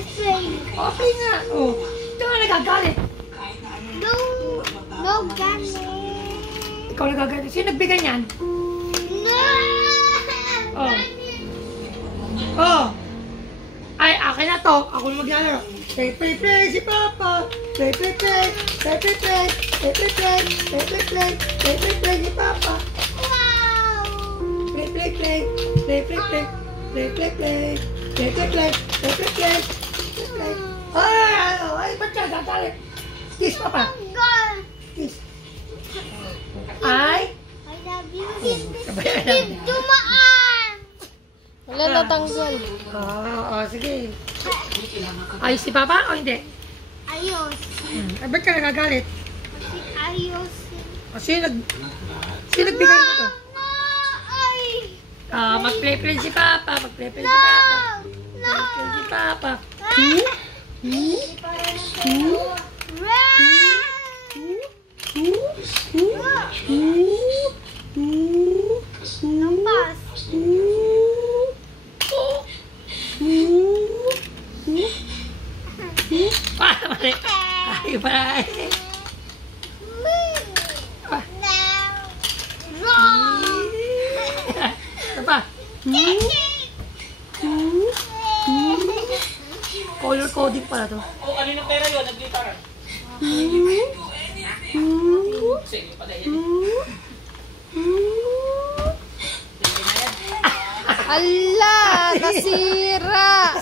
Let's play. Oh, play nga. Oh. Ito nga nagagalit. No. No, galit. Ikaw nagagalit. Sino nagbigay niyan? No. Oh. Oh. Ay, akin na to. Ako na maglalaro. Play, play, play si Papa. Play, play, play. Play, play, play. Play, play, play. Play, play, play. Play, play, play si Papa. Wow. Play, play, play. Play, play, play. Play, play, play. Play, play, play. Play, play, play. Play, play. Ay, ba't ka nagagalit? Kiss, Papa. God. Kiss. Ay. I love you. Sabayan Give to my arm. Wala natanggal. Sige. Ay, si Papa o hindi? Ayos. Ay, ba't ka nagagalit? Ayos. Sino nagbigay nito? No. Ay. Mag-play-play si Papa. Mag-play-play si Papa. No. Mag-play si Papa. Nampas. Mali. Ay, pala. Wrong. Ano pa? Color coding pala to. Oh, kanina pera yun, nag-gitaran. Sige, pala yun. Ala, nasira.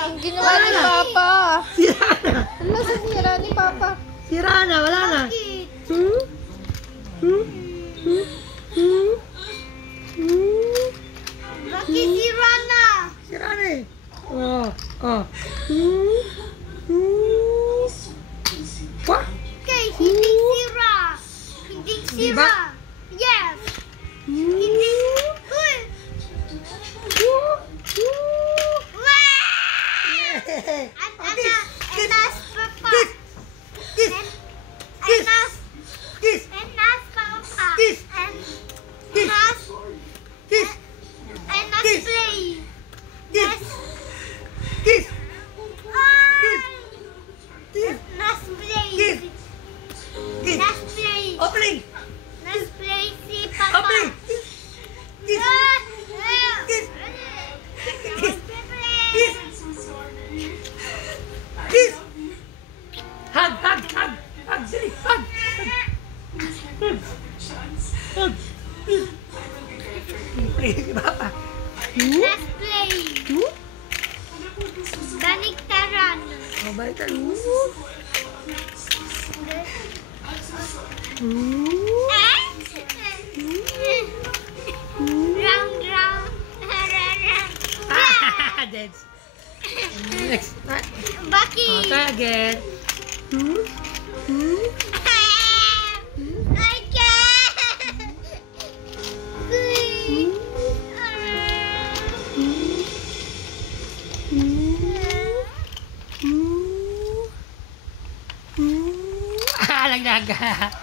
Ang ginawa ni Papa. Sira na. Ala, nasira ni Papa. Sira na. Wala na. Bakit sira na? Sira na eh. Oh. What? Okay, hindi sira. Hindi Diba? sira. Yes. Hindi. Uy. Yeah. Enas papa. Kiss. Enas. Kiss. Enas papa. Kiss. Kiss. Enas. Kiss. Enas Kiss. play. Kiss. Kiss. Ay. Kiss. Enas play. Kiss. Kiss. Enas play. Opening. Enas play si papa. Opening. Kiss. Kiss. Kiss. Kiss. Kiss. Hug. Dali. Hug. Play si Papa. Enas play. Baliktaran. Balik tayo. Round. That's next. Baki. Okay, again. I can't. Lagnaga.